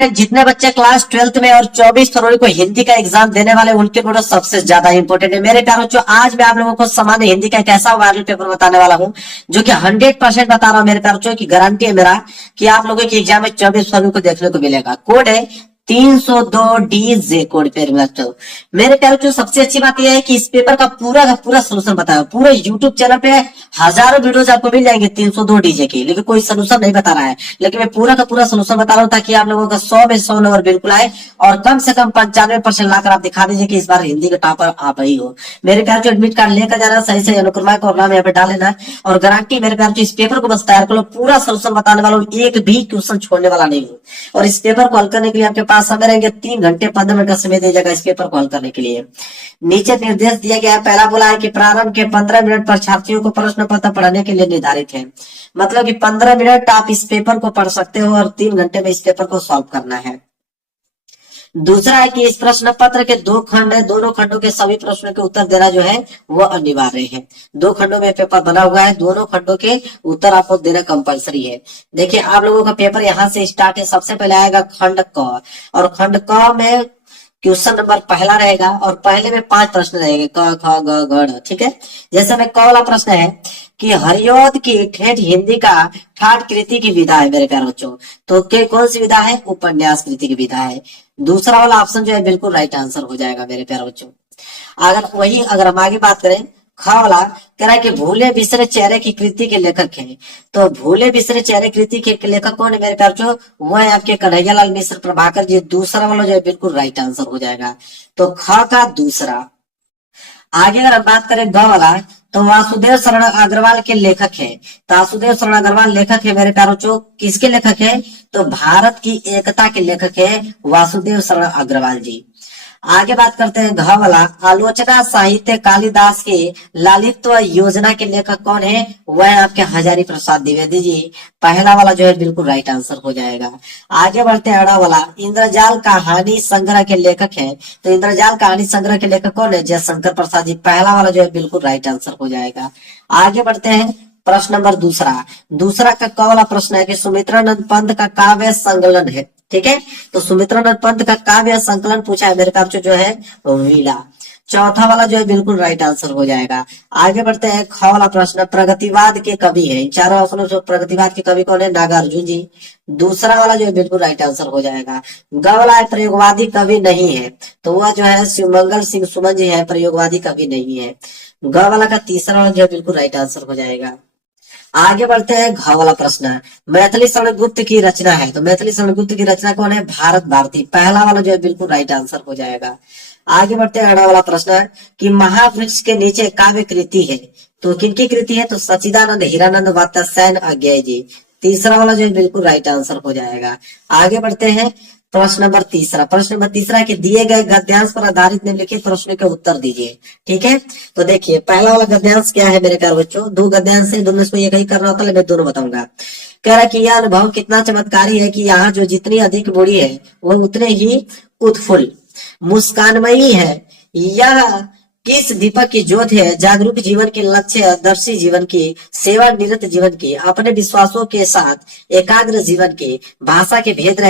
जितने बच्चे class 12th में और 24 फरवरी को हिंदी का एग्जाम देने वाले उनके लिए सबसे ज्यादा इंपॉर्टेंट है मेरे प्यारों। जो आज मैं आप लोगों को सामान्य हिंदी का एक ऐसा वायरल पेपर बताने वाला हूं जो कि 100% बता रहा हूं मेरे प्यारों की गारंटी है मेरा कि आप लोगों की एग्जाम में 24 फरवरी को देखने को मिलेगा। कोड है 302 कोड पे बच्चों। मेरे प्यारों जो सबसे अच्छी बात यह है कि इस पेपर का पूरा सोल्यूशन बताया पूरे यूट्यूब चैनल पे हजारों वीडियोज आपको मिल जाएंगे 302 की, लेकिन कोई सोल्यूशन नहीं बता रहा है। लेकिन मैं पूरा का पूरा सोल्यूशन बता रहा हूँ ताकि आप लोगों का 100 में 100 नंबर बिल्कुल आए और कम से कम 95% लाकर आप दिखा दीजिए कि इस बार हिंदी का टॉपर आप ही हो। मेरे प्यार जो एडमिट कार्ड लेकर जाना सही से अनुक्रमांक और नाम यहाँ पे डाल लेना है और गारंटी मेरे प्यार जो इस पेपर को बस तैयार कर लो, पूरा सोल्यूशन बताने वाला हूँ, एक भी क्वेश्चन छोड़ने वाला नहीं हूँ। और इस पेपर को हल करने के लिए आपके पास समय रहेंगे 3 घंटे 15 मिनट का समय दिया जाएगा इस पेपर को हल करने के लिए। नीचे निर्देश दिया गया है, पहला बोला है कि प्रारंभ के 15 मिनट पर छात्रियों को प्रश्न पत्र पढ़ने के लिए निर्धारित है। मतलब कि 15 मिनट आप इस पेपर को पढ़ सकते हो और 3 घंटे में इस पेपर को सॉल्व करना है। दूसरा है कि इस प्रश्न पत्र के 2 खंड है, दोनों खंडों के सभी प्रश्नों के उत्तर देना जो है वो अनिवार्य है। 2 खंडों में पेपर बना हुआ है, दोनों खंडों के उत्तर आपको देना कंपलसरी है। देखिए आप लोगों का पेपर यहाँ से स्टार्ट है। सबसे पहले आएगा खंड क और खंड क में क्वेश्चन नंबर पहला रहेगा और पहले में 5 प्रश्न रहेंगे क ख ग घ ड़। ठीक है, जैसे में क वाला प्रश्न है कि हरिऔध की ठेठ हिंदी का ठाट कृति की विधा है मेरे प्यारे बच्चों। तो के कौन सी विधा है? उपन्यास कृति की विधा है। दूसरा वाला ऑप्शन जो है बिल्कुल राइट आंसर हो जाएगा मेरे प्यारे बच्चों। अगर हम आगे बात करें, ख वाला कह रहा है कि भूले बिसरे चेहरे की कृति के लेखक हैं। तो भूले बिसरे चेहरे कृति के लेखक कौन है मेरे प्यारे बच्चों? वो है आपके कन्हैयालाल मिश्र प्रभाकर जी। दूसरा वाला जो है बिल्कुल राइट आंसर हो जाएगा। तो ख का दूसरा। आगे अगर हम बात करें ग वाला, तो वासुदेव शरण अग्रवाल के लेखक है। तो वासुदेव शरण अग्रवाल लेखक है मेरे प्यारे बच्चों। किसके लेखक है? तो भारत की एकता के लेखक है वासुदेव शरण अग्रवाल जी। आगे बात करते हैं घ वाला, आलोचना साहित्य कालिदास के लालित्य योजना के लेखक कौन है? वह है आपके हजारी प्रसाद द्विवेदी जी। पहला वाला जो है बिल्कुल राइट आंसर हो जाएगा। आगे बढ़ते हैं अड़ा वाला, इंद्रजाल कहानी संग्रह के लेखक है। तो इंद्रजाल कहानी संग्रह के लेखक कौन है? जयशंकर प्रसाद जी। पहला वाला जो है बिल्कुल राइट आंसर हो जाएगा। आगे बढ़ते हैं प्रश्न नंबर दूसरा का क वाला प्रश्न है कि सुमित्रानंद पंत का काव्य संकलन है। ठीक है, तो सुमित्रानंद पंत का काव्य संकलन पूछा है मेरे पास जो है वीला। चौथा वाला जो है बिल्कुल राइट आंसर हो जाएगा। आगे बढ़ते हैं ख वाला प्रश्न, प्रगतिवाद के कवि है। इन चारों ऑप्शनों से प्रगतिवाद के कवि कौन है? नागार्जुन जी। दूसरा वाला जो है बिल्कुल राइट आंसर हो जाएगा। ग वाला है प्रयोगवादी कवि नहीं है। तो वह जो है शिवमंगल सिंह सुमन जी है, प्रयोगवादी कवि नहीं है। ग वाला का तीसरा वाला जो है बिल्कुल राइट आंसर हो जाएगा। आगे बढ़ते हैं घ वाला प्रश्न, मैथिली शरण गुप्त की रचना है। तो मैथिली शरण गुप्त की रचना कौन है? भारत भारती। पहला वाला जो है बिल्कुल राइट आंसर हो जाएगा। आगे बढ़ते हैं अड़ा वाला प्रश्न है कि महावृक्ष के नीचे काव्य कृति है। तो किनकी कृति है? तो सचिदानंद हीरानंद वात्स्यायन अज्ञेय जी। तीसरा वाला जो है बिल्कुल राइट आंसर हो जाएगा। आगे बढ़ते हैं प्रश्न नंबर तीसरा है कि दिए गए गद्यांश पर आधारित निम्नलिखित प्रश्न के उत्तर दीजिए। ठीक है, तो देखिए पहला वाला गद्यांश क्या है मेरे प्यारे बच्चों? 2 गद्यांश है, दोनों में एक ही करना होता है, मैं दोनों बताऊंगा। कह रहा है कि यह अनुभव कितना चमत्कारी है कि यहाँ जो जितनी अधिक बूढ़ी है वह उतने ही उत्फुल्ल मुस्कानमयी है। यह किस दीपक की ज्योत है? जागरूक जीवन के लक्ष्य दर्शी जीवन की, सेवानिरत जीवन की, अपने विश्वासों के साथ एकाग्र जीवन की, भाषा के भेद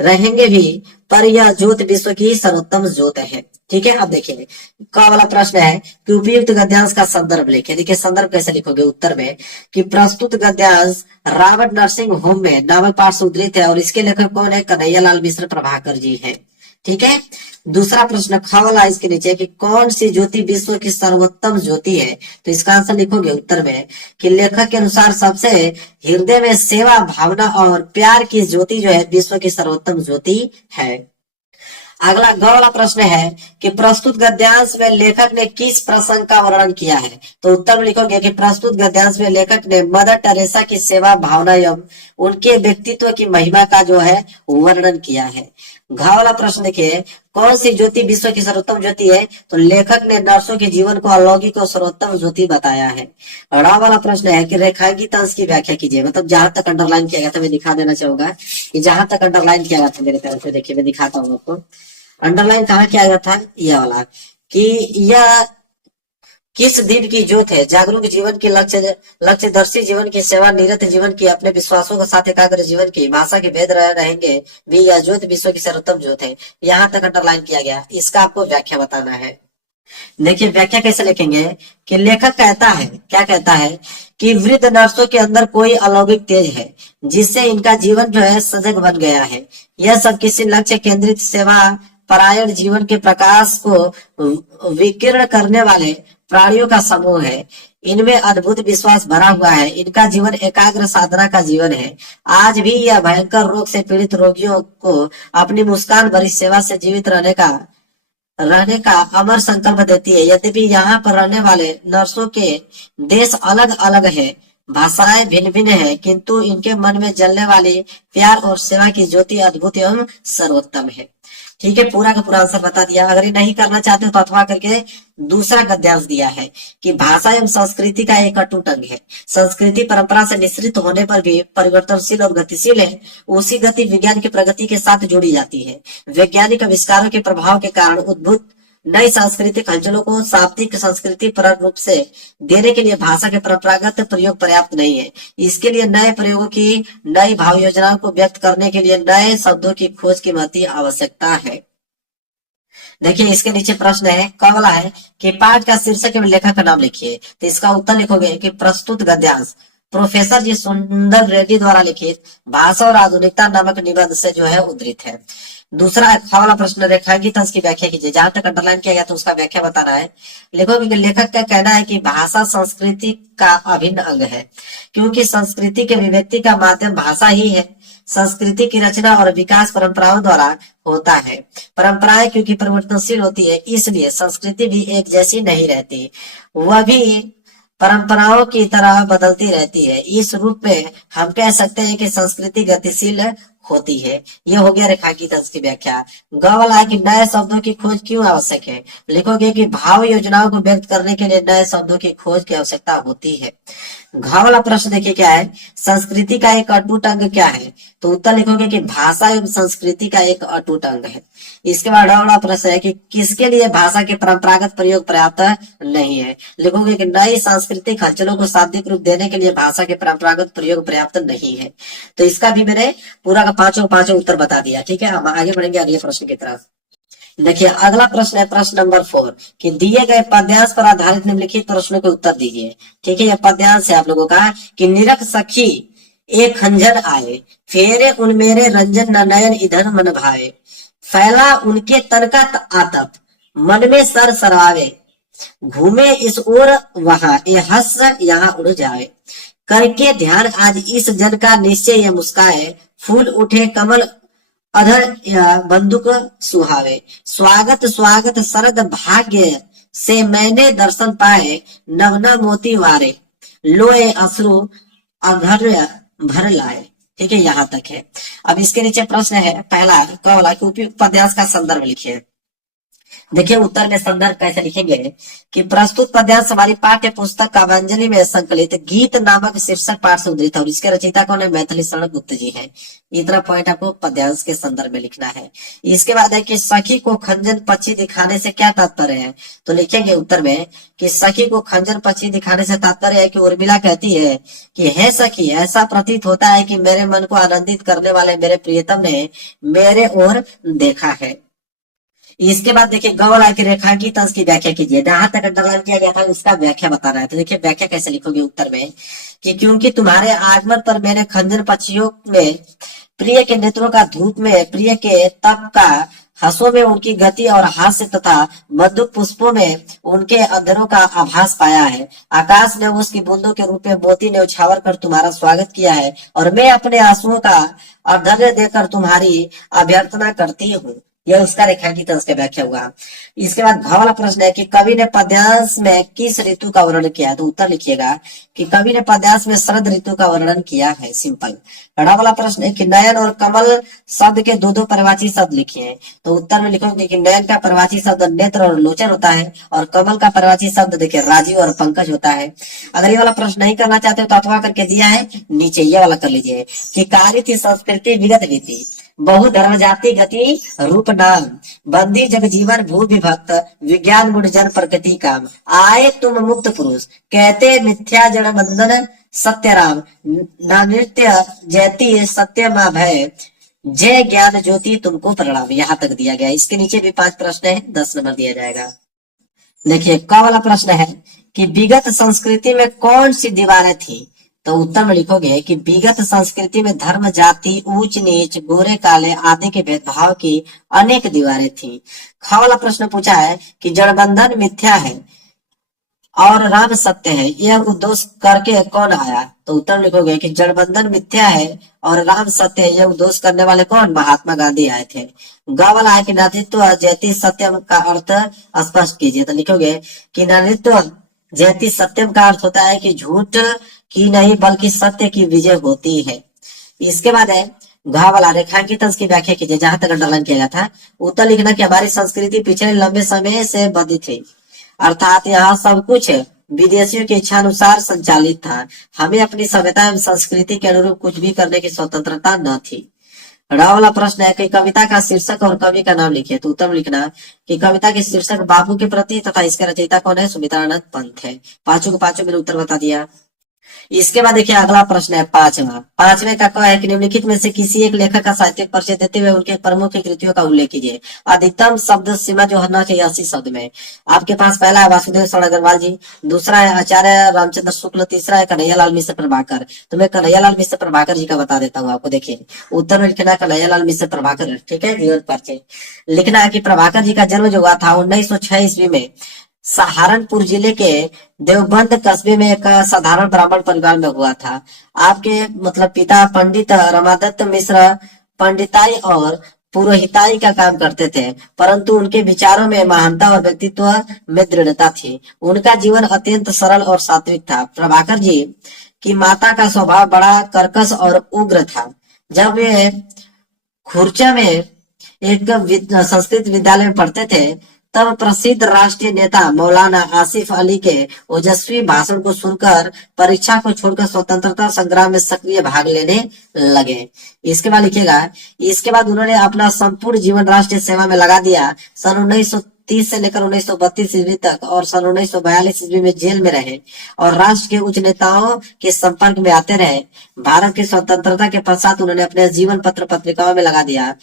रहेंगे भी, पर यह ज्योत विश्व की सर्वोत्तम ज्योत है। ठीक है, अब देखिए का वाला प्रश्न है कि उपयुक्त गद्यांश का संदर्भ लिखिए। देखिए संदर्भ कैसे लिखोगे उत्तर में कि प्रस्तुत गद्यांश रॉबर्ट नर्सिंग होम में नावल पाठ से उद्धृत है और इसके लेखक कौन है? कन्हैयालाल मिश्र प्रभाकर जी है। ठीक है, दूसरा प्रश्न ख वाला इसके नीचे कि कौन सी ज्योति विश्व की सर्वोत्तम ज्योति है? तो इसका आंसर लिखोगे उत्तर में कि लेखक के अनुसार सबसे हृदय में सेवा भावना और प्यार की ज्योति जो है विश्व की सर्वोत्तम ज्योति है। अगला ग वाला प्रश्न है कि प्रस्तुत गद्यांश में लेखक ने किस प्रसंग का वर्णन किया है? तो उत्तर में लिखोगे कि प्रस्तुत गद्यांश में लेखक ने मदर टेरेसा की सेवा भावना एवं उनके व्यक्तित्व की महिमा का जो है वर्णन किया है। घ वाला प्रश्न देखिए, कौन सी ज्योति विश्व की सर्वोत्तम ज्योति है? तो लेखक ने नर्सों के जीवन को अलौकिक और सर्वोत्तम ज्योति बताया है। रा वाला प्रश्न है कि रेखांकित अंश की व्याख्या कीजिए। मतलब जहां तक अंडरलाइन किया गया था मैं दिखा देना चाहूंगा कि जहां तक अंडरलाइन किया गया था मेरे तरफ से, देखिए मैं दिखाता हूँ आपको। अंडरलाइन कहाँ किया गया था? यह वाला कि यह किस दिन की ज्योत है, जागरूक जीवन की लक्ष्यदर्शी जीवन की, सेवा निरत जीवन की, अपने विश्वासों के साथ एकाग्र जीवन की, भाषा के भेद रहेंगे भी, यह ज्योत विश्व की सर्वोत्तम ज्योत है। यहाँ तक अंडरलाइन किया गया, इसका आपको व्याख्या बताना है। देखिए व्याख्या कैसे लिखेंगे कि लेखक कहता है, क्या कहता है कि वृद्ध नर्सों के अंदर कोई अलौकिक तेज है जिससे इनका जीवन जो है सजग बन गया है। यह सब किसी लक्ष्य केंद्रित सेवा परायण जीवन के प्रकाश को विकीर्ण करने वाले प्राणियों का समूह है। इनमें अद्भुत विश्वास भरा हुआ है, इनका जीवन एकाग्र साधना का जीवन है। आज भी यह भयंकर रोग से पीड़ित रोगियों को अपनी मुस्कान भरी सेवा से जीवित रहने का अमर संकल्प देती है। यद्यपि यहाँ पर रहने वाले नर्सों के देश अलग अलग है, भाषाएं भिन्न भिन्न है, किंतु इनके मन में जलने वाली प्यार और सेवा की ज्योति अद्भुत एवं सर्वोत्तम है। ठीक है, पूरा का पूरा आंसर बता दिया। अगर ये नहीं करना चाहते हो तो अथवा करके दूसरा गद्यांश दिया है कि भाषा एवं संस्कृति का एक अटूट अंग है। संस्कृति परंपरा से निश्रित होने पर भी परिवर्तनशील और गतिशील है। उसी गति विज्ञान की प्रगति के साथ जोड़ी जाती है। वैज्ञानिक आविष्कारों के प्रभाव के कारण उद्भूत नई सांस्कृतिक हलचलों को शाब्दिक संस्कृति पर रूप से देने के लिए भाषा के परंपरागत प्रयोग पर्याप्त नहीं है। इसके लिए नए प्रयोगों की, नई भाव योजनाओं को व्यक्त करने के लिए नए शब्दों की खोज की महती आवश्यकता है। देखिए इसके नीचे प्रश्न है, क वाला है कि पाठ का शीर्षक एवं लेखक का नाम लिखिए। तो इसका उत्तर लिखोगे कि प्रस्तुत गद्यांश प्रोफेसर जी सुंदर रेड्डी द्वारा लिखित भाषा और आधुनिकता नामक निबंध से जो है उद्धृत है। दूसरा ख वाला प्रश्न, रेखांकित अंश की व्याख्या कीजिए। जहां तक अंडरलाइन किया गया तो उसका व्याख्या बताना है। लिखोगे कि लेखक का कहना है कि भाषा संस्कृति का अभिन्न अंग है, क्योंकि संस्कृति के अभिव्यक्ति का माध्यम भाषा ही है। संस्कृति की रचना और विकास परंपराओं द्वारा होता है। परंपराएं क्योंकि परिवर्तनशील होती है, इसलिए संस्कृति भी एक जैसी नहीं रहती, वह भी परंपराओं की तरह बदलती रहती है। इस रूप में हम कह सकते हैं कि संस्कृति गतिशील होती है। यह हो गया रेखांकित अंश की व्याख्या। ग वाला है कि नए शब्दों की खोज क्यों आवश्यक है। लिखोगे कि भाव योजनाओं को व्यक्त करने के लिए नए शब्दों की खोज की आवश्यकता होती है। घ वाला प्रश्न देखिए क्या है, संस्कृति का एक अटूट अंग क्या है। तो उत्तर लिखोगे कि भाषा एवं संस्कृति का एक अटूट अंग है। इसके बाद वाला प्रश्न है कि किसके लिए भाषा के परंपरागत प्रयोग पर्याप्त नहीं है। लिखोगे कि नई सांस्कृतिक हलचलों को शाब्दिक रूप देने के लिए भाषा के परंपरागत प्रयोग पर्याप्त नहीं है। तो इसका भी मैंने पूरा का पांचों उत्तर बता दिया। ठीक है, हम आगे बढ़ेंगे अगले प्रश्न की तरफ। देखिए अगला प्रश्न है प्रश्न नंबर 4 कि दिए गए पद्यांश पर आधारित निम्नलिखित प्रश्नों के उत्तर दीजिए। ठीक है, यह पद्यांश है आप लोगों का कि निरख सखी एक खंजन आए, फेरे उन मेरे रंजन न नयन इधर मन भाए, फैला उनके तन का आतप, मन में सर सरवावे, घूमे इस ओर वहां ये हंस यहाँ उड़ जाए, करके ध्यान आज इस जन का निश्चय ये मुस्काए, फूल उठे कमल अधर बंदूक सुहावे, स्वागत स्वागत शरद भाग्य से मैंने दर्शन पाए, नवना मोती वारे, लोए अश्रु अधर्य भर लाए। ठीक है, यहाँ तक है। अब इसके नीचे प्रश्न है पहला क वाला कि उपयुक्त पद्यांश का संदर्भ लिखिए। देखिए उत्तर में संदर्भ कैसे लिखेंगे कि प्रस्तुत पद्यांश हमारी पाठ्य पुस्तक काव्यांजलि में संकलित गीत नामक शीर्षक पाठ से उद्धृत है और इसके रचयिता कौन है, मैथिली शरण गुप्त जी हैं। इतना पॉइंट आपको पद्यांश के संदर्भ में लिखना है। इसके बाद है कि सखी को खंजन पक्षी दिखाने से क्या तात्पर्य है। तो लिखेंगे उत्तर में कि सखी को खंजन पक्षी दिखाने से तात्पर्य है कि उर्मिला कहती है कि हे सखी, ऐसा प्रतीत होता है कि मेरे मन को आनंदित करने वाले मेरे प्रियतम ने मेरे ओर देखा है। इसके बाद देखिए गौला की रेखांकित अंश की व्याख्या कीजिए। जहां तक अंडरलाइन किया गया था उसका व्याख्या बताना है। तो देखिए व्याख्या कैसे लिखोगे उत्तर में कि क्योंकि तुम्हारे आगमन पर मैंने खंजन पक्षियों में प्रिय के नेत्रों का धूप में प्रिय के तप का, हंसों में उनकी गति और हास्य तथा मधुर पुष्पों में उनके अधरों का आभास पाया है। आकाश ने उसकी बूंदों के रूप में मोती ने उछावर कर तुम्हारा स्वागत किया है और मैं अपने आंसुओं का अर्धर्य देकर तुम्हारी अभ्यर्थना करती हूँ। यह उसका रेखांकित अंश का व्याख्या हुआ। इसके बाद घ वाला प्रश्न है कि कवि ने पद्यांश में किस ऋतु का वर्णन किया है। तो उत्तर लिखिएगा कि कवि ने पद्यांश में शरद ऋतु का वर्णन किया है। सिंपल। ढ़ वाला प्रश्न है कि नयन और कमल शब्द के दो परिवाची शब्द लिखिए। तो उत्तर में लिखोगे कि नयन का परिवाची शब्द नेत्र और लोचन होता है और कमल का परिवाची शब्द देखिए राजीव और पंकज होता है। अगर ये वाला प्रश्न नहीं करना चाहते हो तो अथवा करके दिया है नीचे, ये वाला कर लीजिए कि कार्य थी संस्कृति विगत रीति, बहु धर्म जाति गति रूप नाम, बंदी जग जीवन भू विभक्त, विज्ञान गुण जन प्रकृति काम, आए तुम मुक्त पुरुष, कहते मिथ्या जड़ बंधन सत्य राम, नृत्य जयति सत्य मा भय, जय ज्ञान ज्योति तुमको प्रणाम। यहाँ तक दिया गया। इसके नीचे भी 5 प्रश्न है, 10 नंबर दिया जाएगा। देखिए क वाला प्रश्न है कि विगत संस्कृति में कौन सी दीवारें थी, तो उत्तर में लिखोगे कि विगत संस्कृति में धर्म जाति ऊंच नीच गोरे काले आदि के भेदभाव की अनेक दीवारें थी। ख वाला प्रश्न पूछा है कि जड़बंधन मिथ्या है और राम सत्य है, यह उद्घोष करके कौन आया, तो उत्तर लिखोगे कि जड़बंधन मिथ्या है और राम सत्य है, यह उद्घोष करने वाले कौन, महात्मा गांधी आए थे। ग वाला है कि नारित्व जयति सत्यम का अर्थ स्पष्ट कीजिए, तो लिखोगे कि नारित्व जयति सत्यम का अर्थ होता है कि झूठ की नहीं बल्कि सत्य की विजय होती है। इसके बाद है घ वाला रेखांकित की व्याख्या कीजिए, जहां तक अंडरलाइन किया गया था। उत्तर लिखना कि हमारी संस्कृति पिछले लंबे समय से बंधी थी, अर्थात यहाँ सब कुछ विदेशियों की इच्छा अनुसार संचालित था, हमें अपनी सभ्यता एवं संस्कृति के अनुरूप कुछ भी करने की स्वतंत्रता न थी। ड वाला प्रश्न है कि कविता का शीर्षक और कवि का नाम लिखिए, तो उत्तर में लिखना कि कविता के शीर्षक बापू के प्रति तथा इसके रचयिता कौन है, सुमित्रानंद पंत है। पांचों को पांचों मैंने उत्तर बता दिया। इसके बाद देखिए अगला प्रश्न है पांचवें का है कि निम्नलिखित में से किसी एक लेखक का साहित्यिक परिचय देते हुए उनके प्रमुख कृतियों का उल्लेख कीजिए। अधिकतम शब्द सीमा जो होना चाहिए 80 शब्द में। आपके पास पहला है वासुदेव शरण अग्रवाल जी, दूसरा है आचार्य रामचंद्र शुक्ल, तीसरा है कन्हैयालाल मिश्र प्रभाकर। तो मैं कन्हैयालाल मिश्र प्रभाकर जी का बता देता हूँ आपको। देखिए उत्तर में लिखना कन्हैयालाल मिश्र प्रभाकर, ठीक है। जीवन परिचय लिखना है कि प्रभाकर जी का जन्म जो हुआ था 1906 ईस्वी में सहारनपुर जिले के देवबंद कस्बे में एक साधारण ब्राह्मण परिवार में हुआ था। आपके मतलब पिता पंडित रमादत्त मिश्र पंडिताई और पुरोहिताई का काम करते थे, परंतु उनके विचारों में महानता और व्यक्तित्व में दृढ़ता थी। उनका जीवन अत्यंत सरल और सात्विक था। प्रभाकर जी की माता का स्वभाव बड़ा कर्कश और उग्र था। जब वे खुर्चा में एक संस्कृत विद्यालय में पढ़ते थे, तब प्रसिद्ध राष्ट्रीय नेता मौलाना आसिफ अली के ओजस्वी भाषण को सुनकर परीक्षा को छोड़कर स्वतंत्रता संग्राम में सक्रिय भाग लेने लगे। इसके बाद लिखिएगा, इसके बाद उन्होंने अपना संपूर्ण जीवन राष्ट्रीय सेवा में लगा दिया। सन 1930 से लेकर 1932 ईस्वी तक और सन 1942 ईस्वी में जेल में रहे और राष्ट्र के उच्च नेताओं के संपर्क में आते रहे। भारत की स्वतंत्रता के पश्चात उन्होंने अपने जीवन पत्र पत्रिकाओं में लगा दिया।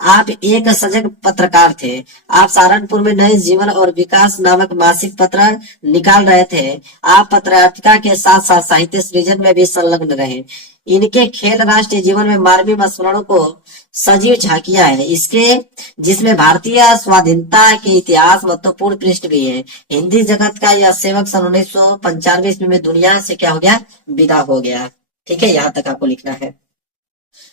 आप एक सजग पत्रकार थे। आप सहारनपुर में नए जीवन और विकास नामक मासिक पत्र निकाल रहे थे। आप पत्रकारिता के साथ साथ साहित्य सृजन में भी संलग्न रहे। इनके खेल राष्ट्रीय जीवन में मानवीय संस्मरणों को सजीव झांकियां है, इसके जिसमें भारतीय स्वाधीनता के इतिहास महत्वपूर्ण पृष्ठ भी है। हिंदी जगत का यह सेवक सन 1995 ईस्वी में दुनिया से क्या हो गया, विदा हो गया। ठीक है, यहाँ तक आपको लिखना है।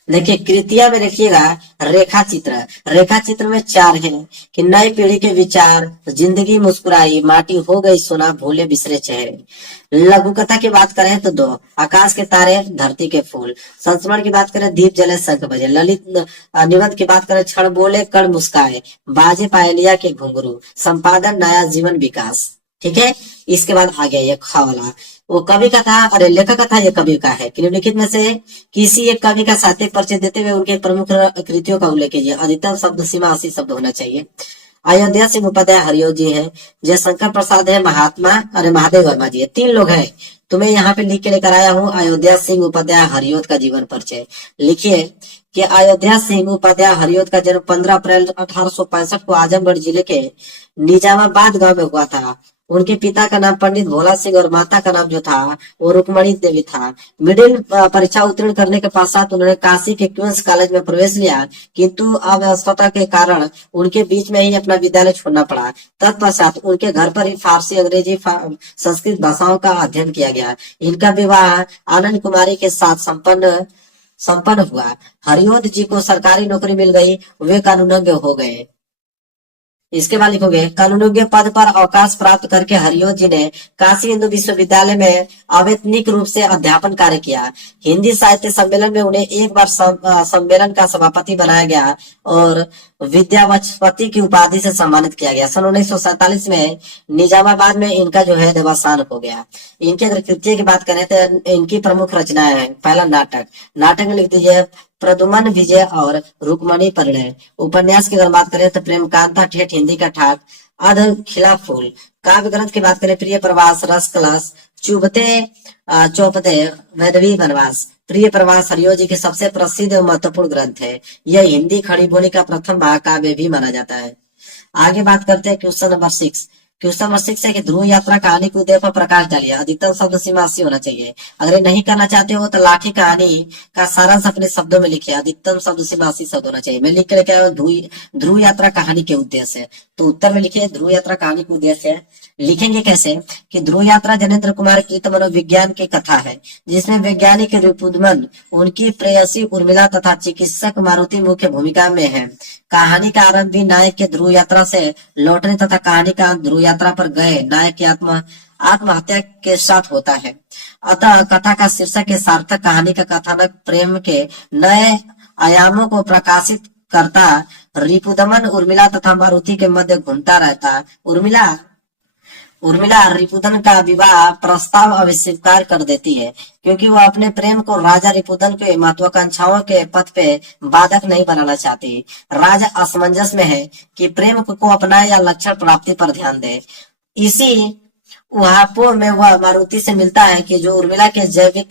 देखिए कृतिया में देखिएगा रेखा चित्र। रेखा चित्र में 4 हैं कि नई पीढ़ी के विचार, जिंदगी मुस्कुराई, माटी हो गई सोना, भूले बिसरे चेहरे। लघु कथा की बात करें तो 2, आकाश के तारे, धरती के फूल। संस्मरण की बात करें, दीप जले शंख बजे। ललित निबंध की बात करें, क्षण बोले कण मुस्काए, बाजे पायलिया के घुंघरू। संपादन नया जीवन विकास। ठीक है, इसके बाद आ गया ये ख वाला, वो कवि का था, अरे लेखक का था, ये कवि का है। निम्नलिखित में से किसी एक कवि का साहित्यिक परिचय देते हुए उनके प्रमुख कृतियों का उल्लेख कीजिए। अधिकतम शब्द सीमा 80 शब्द होना चाहिए। अयोध्या सिंह उपाध्याय हरिओ जी है, जयशंकर प्रसाद है, महादेव वर्मा जी है। 3 लोग हैं। तो मैं यहाँ पे लिख के लेकर आया हूँ अयोध्या सिंह उपाध्याय हरिओत का जीवन परिचय। लिखिए कि अयोध्या सिंह उपाध्याय हरिओत का जन्म 15 अप्रैल 1865 को आजमगढ़ जिले के निजामाबाद गांव में हुआ था। उनके पिता का नाम पंडित भोला सिंह और माता का नाम जो था वो रुक्मणी देवी था। मिडिल परीक्षा उत्तीर्ण करने के पश्चात उन्होंने काशी के क्वींस कॉलेज में प्रवेश लिया, किंतु अव्यवस्था के कारण उनके बीच में ही अपना विद्यालय छोड़ना पड़ा। तत्पश्चात उनके घर पर ही फारसी, अंग्रेजी, संस्कृत भाषाओं का अध्ययन किया गया। इनका विवाह आनंद कुमारी के साथ संपन्न हुआ। हरिओत जी को सरकारी नौकरी मिल गई, वे कानूनज्ञ हो गए। इसके बाद लिखोगे, कानूनज्ञ पद पर अवकाश प्राप्त करके हरिओत जी ने काशी हिंदू विश्वविद्यालय में अवैतनिक रूप से अध्यापन कार्य किया। हिंदी साहित्य सम्मेलन में उन्हें एक बार सम्मेलन का सभापति बनाया गया और विद्यावाचस्पति की उपाधि से सम्मानित किया गया। सन 1947 में निजामाबाद में इनका जो है देवासान हो गया। इनके अगर कृत्य की बात करें तो इनकी प्रमुख रचनाएं हैं। पहला नाटक में लिख दीजिए प्रदुमन विजय और रुक्मणी परिणय। उपन्यास की अगर बात करें तो प्रेम कांता ठेठ हिंदी का ठाट, अध खिला फूल। काव्य ग्रंथ की बात करें प्रिय प्रवास, रस कलश, चुभते चौपते, वैदवी वनवास। प्रिय प्रवास हरियो जी के सबसे प्रसिद्ध और महत्वपूर्ण ग्रंथ है। यह हिंदी खड़ी बोली का प्रथम महाकाव्य भी माना जाता है। आगे बात करते हैं क्वेश्चन नंबर 6। क्वेश्चन नंबर 6 है कि ध्रुव यात्रा कहानी के उदय पर प्रकाश डालिए। अधिकतम शब्द सीमा 80 होना चाहिए। अगर ये नहीं करना चाहते हो तो लाठी कहानी का सारांश अपने शब्दों में लिखिए। अधिकतम शब्द सीमा 80 शब्द होना चाहिए। मैं लिख के लेके आया हूँ ध्रुव यात्रा कहानी के उद्देश्य। तो उत्तर में लिखिए ध्रुव यात्रा कहानी के उद्देश्य। लिखेंगे कैसे कि ध्रुव यात्रा जनेंद्र कुमार कृत मनोविज्ञान की कथा है, जिसमें वैज्ञानिक रिपुदमन, उनकी प्रेयसी उर्मिला तथा चिकित्सक मारुति मुख्य भूमिका में है। कहानी का आरंभ भी नायक के ध्रुव यात्रा से लौटने तथा कहानी का अंत ध्रुव यात्रा पर गए नायक की आत्महत्या के साथ होता है। अतः कथा का शीर्षक है सार्थक कहानी का कथानक प्रेम के नए आयामों को प्रकाशित करता। रिपुदमन उर्मिला तथा मारुति के मध्य घूमता रहता। उर्मिला रिपुदन का विवाह प्रस्ताव अस्वीकार कर देती है, क्योंकि वह अपने प्रेम को राजा रिपुदन के महत्वाकांक्षाओं के पथ पे बाधक नहीं बनाना चाहती। राजा असमंजस में है कि प्रेम को अपनाए या लक्षण प्राप्ति पर ध्यान दे। इसी उहापोह में वह मारुति से मिलता है कि जो उर्मिला के जैविक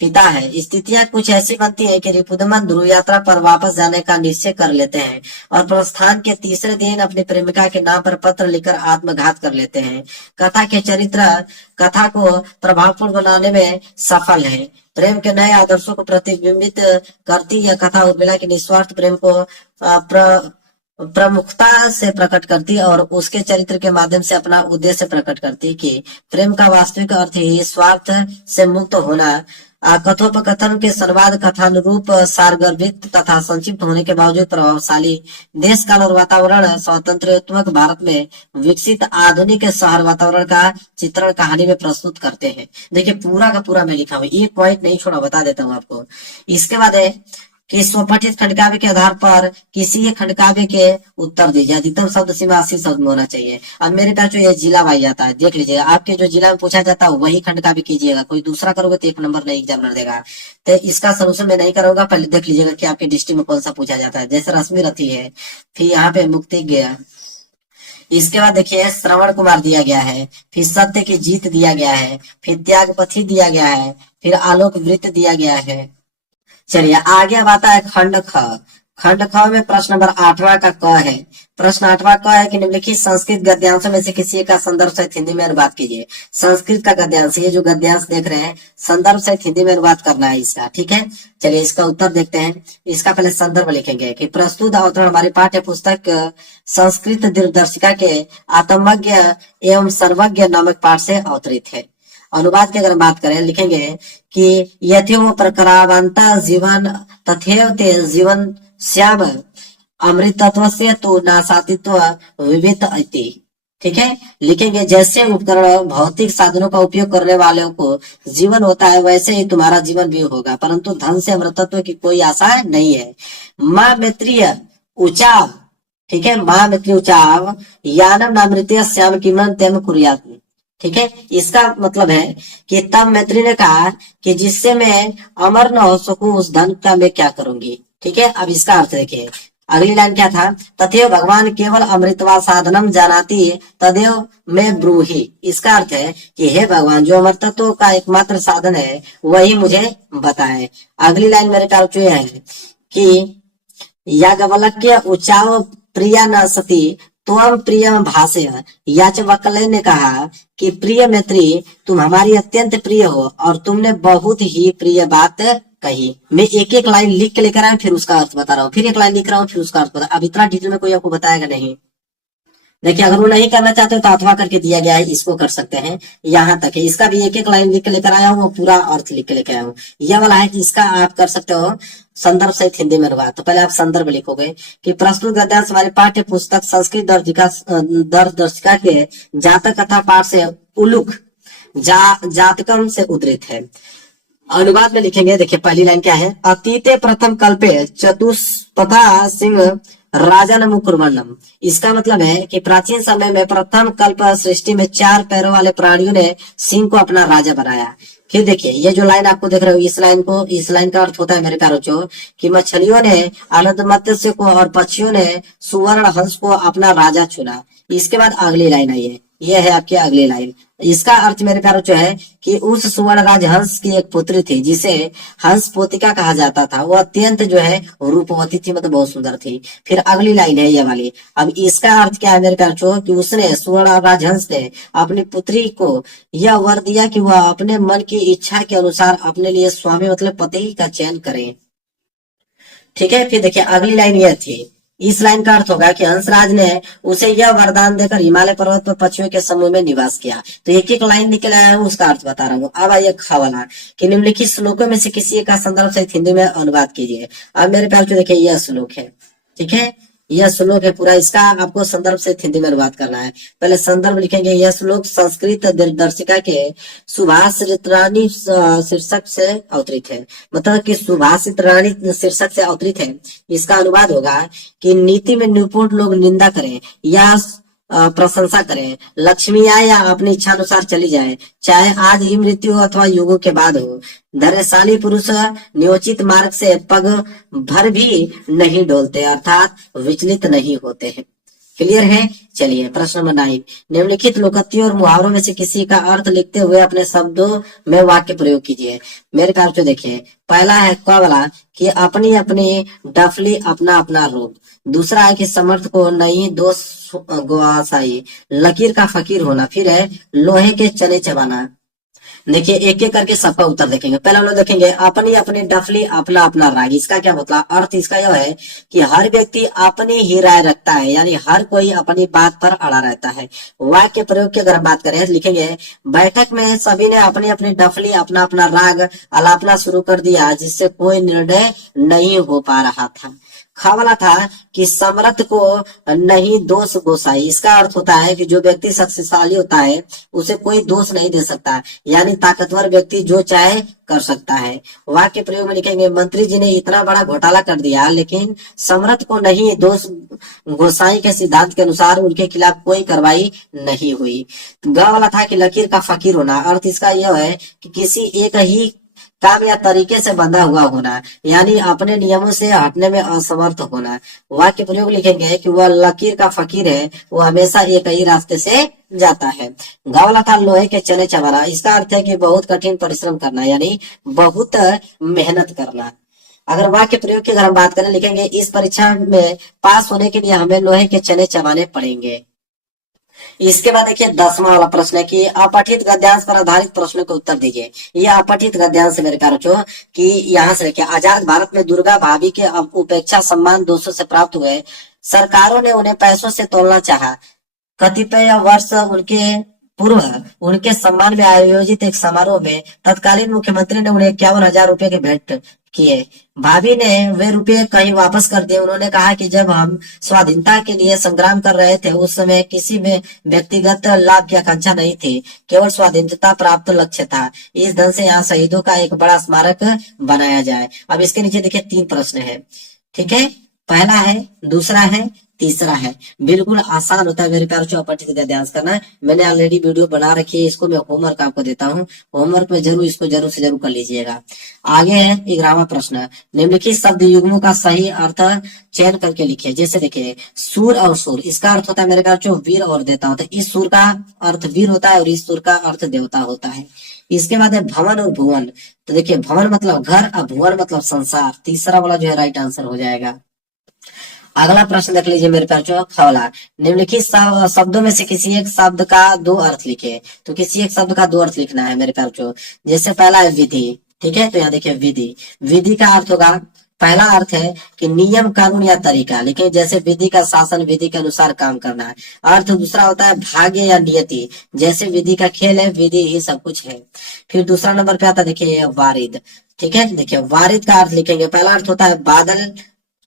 पिता है। स्थितियां कुछ ऐसी बनती है कि रिपुदमन ध्रुव यात्रा पर वापस जाने का निश्चय कर लेते हैं और प्रस्थान के तीसरे दिन अपनी प्रेमिका के नाम पर पत्र लिखकर आत्मघात कर लेते हैं। कथा के चरित्र कथा को प्रभावपूर्ण बनाने में सफल है। प्रेम के नए आदर्शों को प्रतिबिंबित करती यह कथा उर्मिला के निस्वार्थ प्रेम को प्रमुखता से प्रकट करती और उसके चरित्र के माध्यम से अपना उद्देश्य प्रकट करती कि प्रेम का वास्तविक अर्थ ही स्वार्थ से मुक्त होना। कथोपकथन के संवाद कथानुरूप सारगर्भित तथा संक्षिप्त होने के बावजूद प्रभावशाली, देश काल और वातावरण स्वतंत्रात्मक भारत में विकसित आधुनिक शहर वातावरण का चित्रण कहानी में प्रस्तुत करते हैं। देखिए पूरा का पूरा मैं लिखा हूँ, एक पॉइंट नहीं छोड़ा, बता देता हूँ आपको। इसके बाद है कि स्वपठित खंडकाव्य के आधार पर किसी एक खंडकाव्य के उत्तर दीजिए। अधिकतम शब्द सीमा 80 शब्द में होना चाहिए। अब मेरे पास जो ये जिला वाइज आता है, देख लीजिएगा। आपके जो जिला में पूछा जाता है वही खंडकाव्य कीजिएगा, कोई दूसरा करोगे तो 1 नंबर नहीं एग्जामिनर देगा। तो इसका सोल्यूशन मैं नहीं करूंगा, पहले देख लीजिएगा कि आपके डिस्ट्रिक्ट में कौन सा पूछा जाता है। जैसे रश्मि रथी है, फिर यहाँ पे मुक्ति गया, इसके बाद देखिए श्रवण कुमार दिया गया है, फिर सत्य की जीत दिया गया है, फिर त्यागपथी दिया गया है, फिर आलोक वृत्त दिया गया है। चलिए आगे अब आता है खंड ख। खंड ख में प्रश्न नंबर 8वां का क है। प्रश्न 8वां क है कि निम्नलिखित संस्कृत गद्यांशों में से किसी का संदर्भ सहित हिंदी में अनुवाद कीजिए। संस्कृत का गद्यांश, ये जो गद्यांश देख रहे हैं, संदर्भ सहित हिंदी में अनुवाद करना है इसका, ठीक है। चलिए इसका उत्तर देखते हैं। इसका पहले संदर्भ लिखेंगे कि प्रस्तुत अवतरण हमारी पाठ्य पुस्तक संस्कृत दूरदर्शिका के आत्मज्ञ एवं सर्वज्ञ नामक पाठ से अवतरित है। अनुवाद की अगर बात करें, लिखेंगे कि यथो प्रकरावंता जीवन तथैव ते जीवन श्याम अमृतत्व से तो नासातित्व विविध इति। ठीक है, लिखेंगे जैसे उपकरण भौतिक साधनों का उपयोग करने वालों को जीवन होता है, वैसे ही तुम्हारा जीवन भी होगा, परंतु धन से अमृतत्व की कोई आशा नहीं है। माँ मैत्रीय उचाव, ठीक है, माँ मैत्रीय उचाव यानम नामृत्य श्याम किमन तेम कुर्यात्। ठीक है, इसका मतलब है कि तब मैत्री ने कहा कि जिससे मैं अमर न हो सकूं उस धन का मैं क्या करूंगी। ठीक है, अब इसका अर्थ देखिए, अगली लाइन क्या था, तथैव भगवान केवल अमृतवा साधनम जानाति तदेव मैं ब्रूहि। इसका अर्थ है कि हे भगवान, जो अमृतत्व का एकमात्र साधन है वही मुझे बताए। अगली लाइन मेरे ख्याल से है कि याज्ञवल्क्य उचाव प्रिया न सती त्वम प्रिय भाष्य। याज्ञवल्क्य ने कहा कि प्रिय मैत्री, तुम हमारी अत्यंत प्रिय हो और तुमने बहुत ही प्रिय बात कही। मैं एक एक लाइन लिख के लेकर आया, फिर उसका अर्थ बता रहा हूँ, फिर एक लाइन लिख रहा हूँ, फिर उसका अर्थ बता। अब इतना डिटेल में कोई आपको बताएगा नहीं। देखिए, अगर वो नहीं करना चाहते हो तो अथवा करके दिया गया है, इसको कर सकते हैं, यहाँ तक है। इसका भी एक एक लाइन लिख के लेकर आया हूँ, पूरा अर्थ लिख के लेकर आया हूँ। यह वाला है कि इसका आप कर सकते हो संदर्भ सहित हिंदी में अनुवाद। तो पहले आप संदर्भ लिखोगे कि प्रस्तुत गद्यांश हमारे पाठ्य पुस्तक संस्कृत दर्शिका के जातक कथा पाठ से उलुक जातकम से उद्धृत है। अनुवाद में लिखेंगे, देखिए पहली लाइन क्या है, अतीते प्रथम कल्पे चतुष्पथा सिंह राजन मुकुरवर्णम। इसका मतलब है कि प्राचीन समय में प्रथम कल्प सृष्टि में 4 पैरों वाले प्राणियों ने सिंह को अपना राजा बनाया। फिर देखिए ये जो लाइन आपको देख रहे हो, इस लाइन का अर्थ होता है मेरे प्यारे बच्चों कि मछलियों ने आनंद मत्स्य को और पक्षियों ने सुवर्ण हंस को अपना राजा चुना। इसके बाद अगली लाइन आई है, ये है आपकी अगली लाइन। इसका अर्थ मेरे प्यारे बच्चों है कि उस सुवर्ण राज हंस की एक पुत्री थी जिसे हंस पोतिका कहा जाता था। वो अत्यंत जो है रूपवती थी, मतलब बहुत सुंदर थी। फिर अगली लाइन है ये वाली। अब इसका अर्थ क्या है मेरे प्यारे बच्चों कि उसने सुवर्ण राजहंस ने अपनी पुत्री को यह वर दिया कि वह अपने मन की इच्छा के अनुसार अपने लिए स्वामी मतलब पति का चयन करे। ठीक है, फिर देखिए अगली लाइन यह थी। इस लाइन का अर्थ होगा कि हंसराज ने उसे यह वरदान देकर हिमालय पर्वत पर पक्षियों के समूह में निवास किया। तो एक एक लाइन निकल आया हूँ, उसका अर्थ बता रहा हूँ। अब आइए ख वाला कि निम्नलिखित श्लोकों में से किसी एक का संदर्भ सहित हिंदी में अनुवाद कीजिए। अब मेरे प्यार से देखिए यह श्लोक है, ठीक है, यह श्लोक है पूरा, इसका आपको संदर्भ से हिंदी में अनुवाद करना है। पहले संदर्भ लिखेंगे। यह श्लोक संस्कृत दिनदर्शिका के सुभाषित रानी शीर्षक से अवतरित है, मतलब कि सुभाषित रानी शीर्षक से अवतरित है। इसका अनुवाद होगा कि नीति में निपुण लोग निंदा करें या प्रशंसा करें, लक्ष्मी आए या अपनी इच्छा अनुसार चली जाए, चाहे आज ही मृत्यु हो अथवा युगों के बाद हो, धैर्यशाली पुरुष नियोचित मार्ग से पग भर भी नहीं डोलते, अर्थात विचलित नहीं होते हैं। क्लियर है? चलिए प्रश्न नंबर 9। निम्नलिखित लोकोक्तियों और मुहावरों में से किसी का अर्थ लिखते हुए अपने शब्दों में वाक्य प्रयोग कीजिए। मेरे ख्याल से देखिए पहला है क वाला कि अपनी अपनी डफली अपना अपना रोग। दूसरा है कि समर्थ को नहीं दोष गुआसाई, लकीर का फकीर होना। फिर है लोहे के चने चबाना। देखिए एक एक करके सबका उत्तर देखेंगे। पहले हम लोग देखेंगे अपनी अपनी डफली अपना अपना राग। इसका क्या मतलब? अर्थ इसका यह है कि हर व्यक्ति अपनी ही राय रखता है, यानी हर कोई अपनी बात पर अड़ा रहता है। वाक्य प्रयोग की अगर हम बात करें लिखेंगे बैठक में सभी ने अपनी अपनी डफली अपना अपना राग अलापना शुरू कर दिया जिससे कोई निर्णय नहीं हो पा रहा था। खा वाला था कि समर्थ को नहीं दोष गोसाई। इसका अर्थ होता है कि जो व्यक्ति शक्तिशाली होता है उसे कोई दोष नहीं दे सकता, यानी ताकतवर व्यक्ति जो चाहे कर सकता है। वाक्य प्रयोग में लिखेंगे मंत्री जी ने इतना बड़ा घोटाला कर दिया लेकिन समर्थ को नहीं दोष गोसाई के सिद्धांत के अनुसार उनके खिलाफ कोई कार्रवाई नहीं हुई। ग वाला था कि लकीर का फकीर होना। अर्थ इसका यह है कि किसी एक ही काम या तरीके से बंधा हुआ होना, यानी अपने नियमों से हटने में असमर्थ होना। वाक्य प्रयोग लिखेंगे कि वह लकीर का फकीर है, वो हमेशा एक ही रास्ते से जाता है। गावला था लोहे के चने चबाना। इसका अर्थ है कि बहुत कठिन परिश्रम करना, यानी बहुत मेहनत करना। अगर वाक्य प्रयोग की अगर हम बात करें लिखेंगे इस परीक्षा में पास होने के लिए हमें लोहे के चने चबाने पड़ेंगे। इसके बाद देखिए 10वां वाला प्रश्न है कि अपठित गद्यांश पर आधारित प्रश्नों के उत्तर दीजिए। ये अपठित गद्यांश मेरे प्यारे बच्चों कि यहाँ से देखिए आजाद भारत में दुर्गा भाभी के उपेक्षा सम्मान दोषों से प्राप्त हुए, सरकारों ने उन्हें पैसों से तोलना चाहा। कतिपय वर्ष उनके पूर्व उनके सम्मान में आयोजित एक समारोह में तत्कालीन मुख्यमंत्री ने उन्हें 51,000 रुपए के भेंट किए। भाभी ने वे रुपए कहीं वापस कर दिए। उन्होंने कहा कि जब हम स्वाधीनता के लिए संग्राम कर रहे थे उस समय किसी में व्यक्तिगत लाभ की आकांक्षा नहीं थी, केवल स्वाधीनता प्राप्त लक्ष्य था। इस धन से यहाँ शहीदों का एक बड़ा स्मारक बनाया जाए। अब इसके नीचे देखिए 3 प्रश्न है, ठीक है, पहला है, दूसरा है, तीसरा है। बिल्कुल आसान होता है मेरे प्यार से अपठित गद्यांश करना। मैंने ऑलरेडी वीडियो बना रखी है, इसको मैं होमवर्क आपको देता हूँ। होमवर्क में जरूर इसको जरूर से जरूर कर लीजिएगा। आगे है 11वां प्रश्न। निम्नलिखित शब्द युग्मों का सही अर्थ चयन करके लिखिए। जैसे देखिए सूर और सूर, इसका अर्थ होता है मेरे प्यार से वीर और देवता होता है। इस सूर का अर्थ वीर होता है और इस सूर का अर्थ देवता होता है। इसके बाद है भवन और भुवन। तो देखिए भवन मतलब घर और भुवन मतलब संसार। तीसरा वाला जो है राइट आंसर हो जाएगा। अगला प्रश्न देख लीजिए मेरे प्यारे खवला। निम्नलिखित शब्दों में से किसी एक शब्द का 2 अर्थ लिखे। तो किसी एक शब्द का 2 अर्थ लिखना है मेरे प्यारे। जैसे पहला है विधि, ठीक है, तो यहाँ देखिए विधि। विधि का अर्थ होगा, पहला अर्थ है कि नियम कानून या तरीका, लेकिन जैसे विधि का शासन, विधि के अनुसार काम करना है। अर्थ दूसरा होता है भाग्य या नियति, जैसे विधि का खेल है, विधि ही सब कुछ है। फिर दूसरा नंबर पे आता है देखिए वारिद, ठीक है। देखिए वारिद का अर्थ लिखेंगे, पहला अर्थ होता है बादल,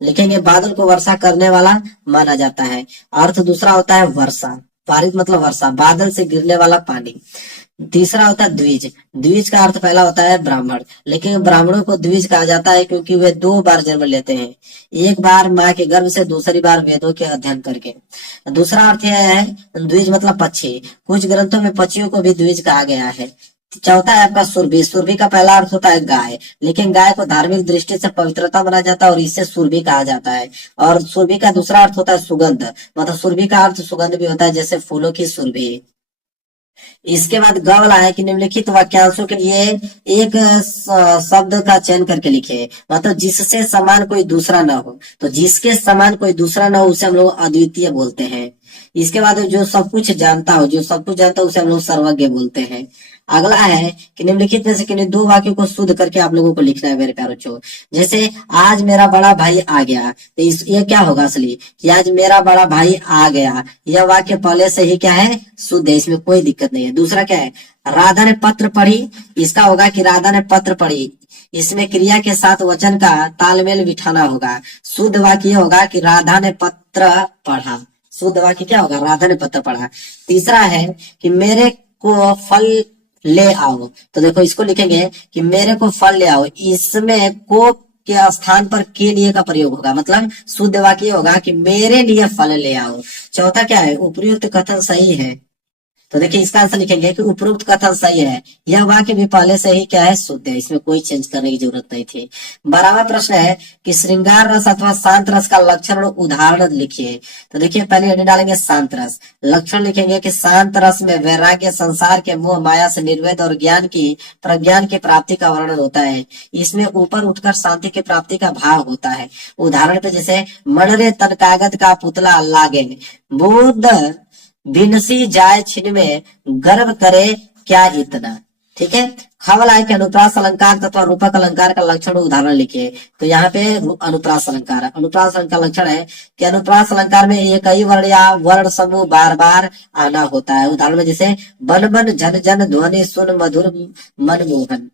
लिखेंगे बादल को वर्षा करने वाला माना जाता है। अर्थ दूसरा होता है वर्षा, वारिद मतलब वर्षा, बादल से गिरने वाला पानी। तीसरा होता है द्विज। द्विज का अर्थ पहला होता है ब्राह्मण, लेकिन ब्राह्मणों को द्विज कहा जाता है क्योंकि वे 2 बार जन्म लेते हैं, एक बार माँ के गर्भ से, दूसरी बार वेदों के अध्ययन करके। दूसरा अर्थ यह है द्विज मतलब पक्षी। कुछ ग्रंथों में पक्षियों को भी द्विज कहा गया है। चौथा है आपका सुरभि। सुरभि का पहला अर्थ होता है गाय, लेकिन गाय को धार्मिक दृष्टि से पवित्रता माना जाता है और इससे सुरभि कहा जाता है। और सुरभि का दूसरा अर्थ होता है सुगंध, मतलब सुरभि का अर्थ सुगंध भी होता है, जैसे फूलों की सुरभि। इसके बाद ग वाला है कि निम्नलिखित वाक्यांशों के लिए एक शब्द का चयन करके लिखे, मतलब जिससे समान कोई दूसरा ना हो। तो जिसके समान कोई दूसरा ना हो उसे हम लोग अद्वितीय बोलते हैं। इसके बाद जो सब कुछ जानता हो, जो सब कुछ जानता हो उसे हम लोग सर्वज्ञ बोलते हैं। अगला है कि निम्नलिखित में से किन्हीं दो वाक्यों को शुद्ध करके आप लोगों को लिखना है मेरे प्यारे बच्चों। जैसे आज मेरा बड़ा भाई आ गया, तो ये क्या होगा असली कि आज मेरा बड़ा भाई आ गया, यह वाक्य पहले से ही क्या है, शुद्ध है, इसमें कोई दिक्कत नहीं है। दूसरा क्या है, राधा ने पत्र पढ़ी, इसका होगा कि राधा ने पत्र पढ़ी, इसमें क्रिया के साथ वचन का तालमेल बिठाना होगा। शुद्ध वाक्य होगा कि राधा ने पत्र पढ़ा। शुद्ध वाक्य क्या होगा, राधा ने पत्र पढ़ा। तीसरा है कि मेरे को फल ले आओ, तो देखो इसको लिखेंगे कि मेरे को फल ले आओ, इसमें को के स्थान पर के लिए का प्रयोग होगा, मतलब शुद्ध वाक्य होगा कि मेरे लिए फल ले आओ। चौथा क्या है, उपयुक्त कथन सही है, तो देखिए इसका आंसर लिखेंगे कि उपरोक्त कथन सही है, यह वाक्य भी पहले से ही क्या है, शुद्ध है, इसमें कोई चेंज करने की जरूरत नहीं थी। 12वां प्रश्न है कि श्रृंगार रस अथवा शांत रस का लक्षण और उदाहरण लिखिए। तो देखिए पहले हेडिंग डालेंगे शांत रस, लक्षण लिखेंगे कि शांत रस में वैराग्य, संसार के मोह माया से निर्वेद और ज्ञान की प्रज्ञान की प्राप्ति का वर्णन होता है। इसमें ऊपर उठकर शांति की प्राप्ति का भाव होता है। उदाहरण पे जैसे मनरे तन कागज का पुतला लागे, बुद्ध बिनसी जाय छिन में गर्व करे क्या इतना। ठीक है, खवला है कि अनुप्रास अलंकार तथा रूपक अलंकार का लक्षण उदाहरण लिखिए। तो यहाँ पे अनुप्रास अलंकार है, अनुप्रास अलंकार लक्षण है कि अनुप्रास अलंकार में एक ही वर्ण या वर्ण समूह बार बार आना होता है। उदाहरण में जैसे बन बन झन झन ध्वनि सुन मधुर मनमोहन।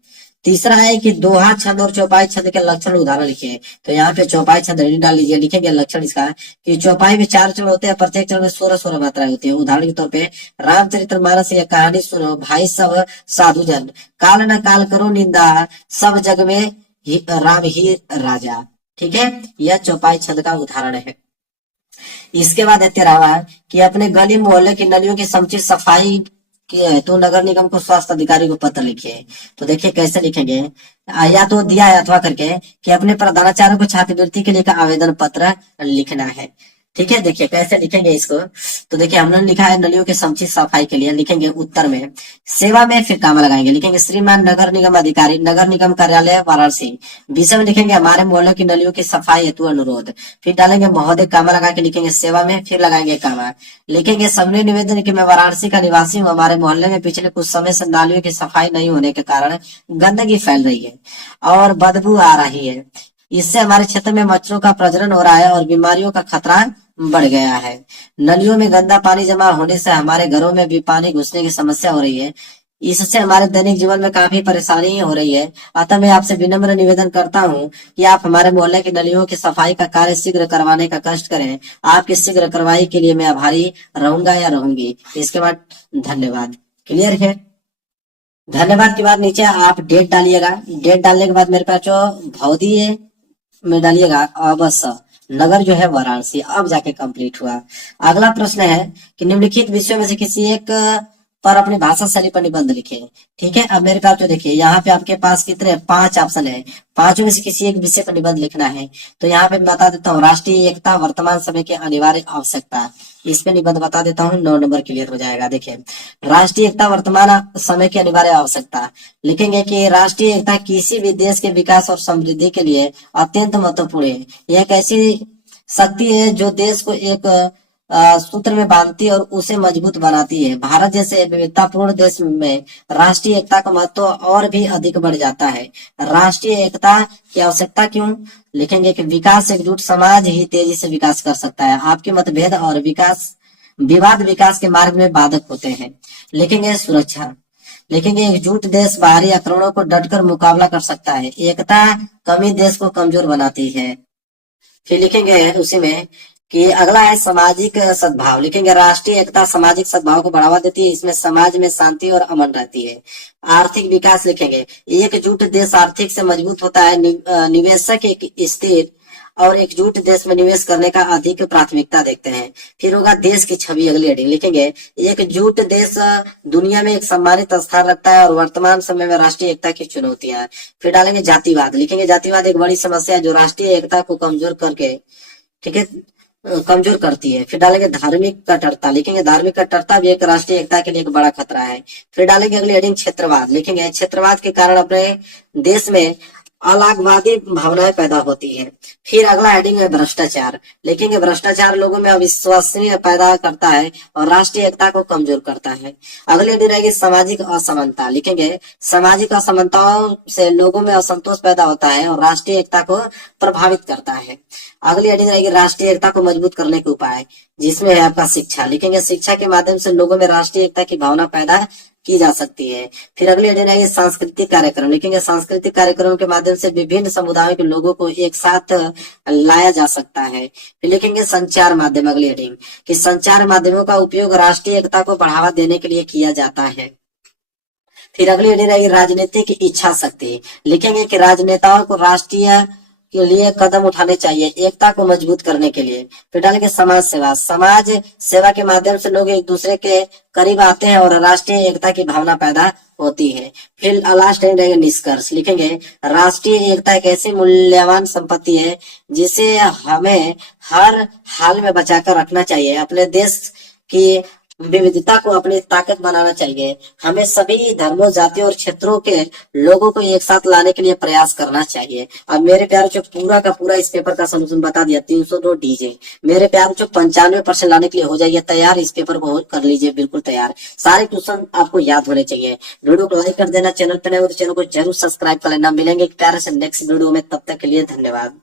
तीसरा है कि दोहा छंद और चौपाई छंद के लक्षण उदाहरण लिखिए। तो यहाँ पे चौपाई छंद डाल लीजिए, लिखेंगे लक्षण इसका कि चौपाई में 4 चरण होते हैं, प्रत्येक चरण में 16-16 मात्राएं होती है। उदाहरण के तौर पे रामचरितमानस या कहानी सुनो भाई सब साधुजन, काल न काल करो निंदा, सब जग में राम ही राजा। ठीक है, यह चौपाई छंद का उदाहरण है। इसके बाद है 13वां कि अपने गली मोहल्ले की नलियों की समुचित सफाई कि तो नगर निगम को स्वास्थ्य अधिकारी को पत्र लिखिए। तो देखिए कैसे लिखेंगे, या तो दिया है अथवा करके कि अपने प्रधानाचार्य को छात्रवृत्ति के लिए का आवेदन पत्र लिखना है। ठीक है, देखिए कैसे लिखेंगे इसको। तो देखिए हमने लिखा है नलियों की समुचित सफाई के लिए, लिखेंगे उत्तर में सेवा में, फिर कामा लगाएंगे, लिखेंगे श्रीमान नगर निगम अधिकारी, नगर निगम कार्यालय वाराणसी। विषय में लिखेंगे हमारे मोहल्ले की नलियों की सफाई हेतु अनुरोध, फिर डालेंगे महोदय, कामा लगा के लिखेंगे सेवा में, फिर लगाएंगे कामा। लिखेंगे सबने निवेदन कि मैं वाराणसी का निवासी हूँ, हमारे मोहल्ले में पिछले कुछ समय से नालियों की सफाई नहीं होने के कारण गंदगी फैल रही है और बदबू आ रही है। इससे हमारे क्षेत्र में मच्छरों का प्रजनन हो रहा है और बीमारियों का खतरा बढ़ गया है। नलियों में गंदा पानी जमा होने से हमारे घरों में भी पानी घुसने की समस्या हो रही है। इससे हमारे दैनिक जीवन में काफी परेशानी हो रही है। अतः मैं आपसे विनम्र निवेदन करता हूँ कि आप हमारे मोहल्ले की नलियों की सफाई का कार्य शीघ्र करवाने का कष्ट करें। आपकी शीघ्र करवाई के लिए मैं आभारी रहूंगा या रहूंगी। इसके बाद धन्यवाद। क्लियर है? धन्यवाद के बाद नीचे आप डेट डालिएगा। डेट डालने के बाद मेरे पास जो भौतिक में डालिएगा अवश्य नगर जो है वाराणसी, अब जाके कंप्लीट हुआ। अगला प्रश्न है कि निम्नलिखित विषयों में से किसी एक पर अपनी भाषा शैली पर निबंध लिखे। ठीक है, अब मेरे पास जो देखिए यहाँ पे आपके पास कितने 5 ऑप्शन है, 5 में से किसी एक विषय पर निबंध लिखना है। तो यहाँ पे बता देता हूँ राष्ट्रीय एकता वर्तमान समय की अनिवार्य आवश्यकता, इस पे निबंध बता देता हूँ, 9 नंबर क्लियर हो जाएगा। देखिए राष्ट्रीय एकता वर्तमान समय की अनिवार्य आवश्यकता, लिखेंगे कि राष्ट्रीय एकता किसी भी देश के विकास और समृद्धि के लिए अत्यंत महत्वपूर्ण है। यह एक ऐसी शक्ति है जो देश को एक सूत्र में बांधती है और उसे मजबूत बनाती है। भारत जैसे विविधतापूर्ण देश में राष्ट्रीय एकता का महत्व और भी अधिक बढ़ जाता है। राष्ट्रीय एकता की आवश्यकता क्यों? लिखेंगे कि विकास एकजुट समाज ही तेजी से विकास कर सकता है। आपके मतभेद और विवाद विकास के मार्ग में बाधक होते हैं। लिखेंगे सुरक्षा, लिखेंगे एकजुट देश बाहरी आक्रमणों को डटकर मुकाबला कर सकता है। एकता कमी देश को कमजोर बनाती है। फिर लिखेंगे उसी में कि अगला है सामाजिक सद्भाव, लिखेंगे राष्ट्रीय एकता सामाजिक सद्भाव को बढ़ावा देती है, इसमें समाज में शांति और अमन रहती है। आर्थिक विकास, लिखेंगे एकजुट देश आर्थिक से मजबूत होता है, निवेशक एक स्थिर और एकजुट देश में निवेश करने का अधिक प्राथमिकता देखते हैं। फिर होगा देश की छवि, अगली हेडिंग लिखेंगे एकजुट देश दुनिया में एक सम्मानित स्थान रखता है और वर्तमान समय में राष्ट्रीय एकता की चुनौतियां। फिर डालेंगे जातिवाद, लिखेंगे जातिवाद एक बड़ी समस्या है जो राष्ट्रीय एकता को कमजोर करके, ठीक है, कमजोर करती है। फिर डालेंगे धार्मिक कट्टरता, लिखेंगे धार्मिक कट्टरता भी एक राष्ट्रीय एकता के लिए एक बड़ा खतरा है। फिर डालेंगे अगली हेडिंग क्षेत्रवाद, लिखेंगे क्षेत्रवाद के कारण अपने देश में अलगाववादी भावनाएं पैदा होती है। फिर अगला हेडिंग है भ्रष्टाचार, लिखेंगे भ्रष्टाचार लोगों में अविश्वसनीय पैदा करता है और राष्ट्रीय एकता को कमजोर करता है। अगली हेडिंग रहेगी सामाजिक असमानता, लिखेंगे सामाजिक असमानताओं से लोगों में असंतोष पैदा होता है और राष्ट्रीय एकता को प्रभावित करता है। अगली हेडिंग रहेगी राष्ट्रीय एकता को मजबूत करने के उपाय, जिसमें है आपका शिक्षा, लिखेंगे शिक्षा के माध्यम से लोगों में राष्ट्रीय एकता की भावना पैदा की जा सकती है। फिर अगली हेडिंग रहेगी सांस्कृतिक कार्यक्रम, लिखेंगे सांस्कृतिक कार्यक्रमों के माध्यम से विभिन्न समुदायों के लोगों को एक साथ लाया जा सकता है। फिर लिखेंगे संचार माध्यम, अगली हेडिंग कि संचार माध्यमों का उपयोग राष्ट्रीय एकता को बढ़ावा देने के लिए किया जाता है। फिर अगली हेडिंग रहेगी राजनीतिक इच्छा शक्ति, लिखेंगे कि राजनेताओं को राष्ट्रीय के लिए कदम उठाने चाहिए एकता को मजबूत करने के लिए। फिर डालेंगे समाज सेवा, समाज सेवा के माध्यम से लोग एक दूसरे के करीब आते हैं और राष्ट्रीय एकता की भावना पैदा होती है। फिर लास्ट रहेगा निष्कर्ष, लिखेंगे राष्ट्रीय एकता एक ऐसी मूल्यवान संपत्ति है जिसे हमें हर हाल में बचाकर रखना चाहिए। अपने देश की विविधता को अपनी ताकत बनाना चाहिए। हमें सभी धर्मों, जातियों और क्षेत्रों के लोगों को एक साथ लाने के लिए प्रयास करना चाहिए। अब मेरे प्यारे जो पूरा का पूरा इस पेपर का सलूशन बता दिया, 302 डीजे मेरे प्यारे जो 95% लाने के लिए हो जाइए तैयार। इस पेपर को कर लीजिए बिल्कुल तैयार, सारे क्वेश्चन आपको याद होने चाहिए। वीडियो को लाइक कर देना, चैनल पर नए हो तो चैनल को जरूर सब्सक्राइब कर लेना। मिलेंगे एक प्यारे से नेक्स्ट वीडियो में, तब तक के लिए धन्यवाद।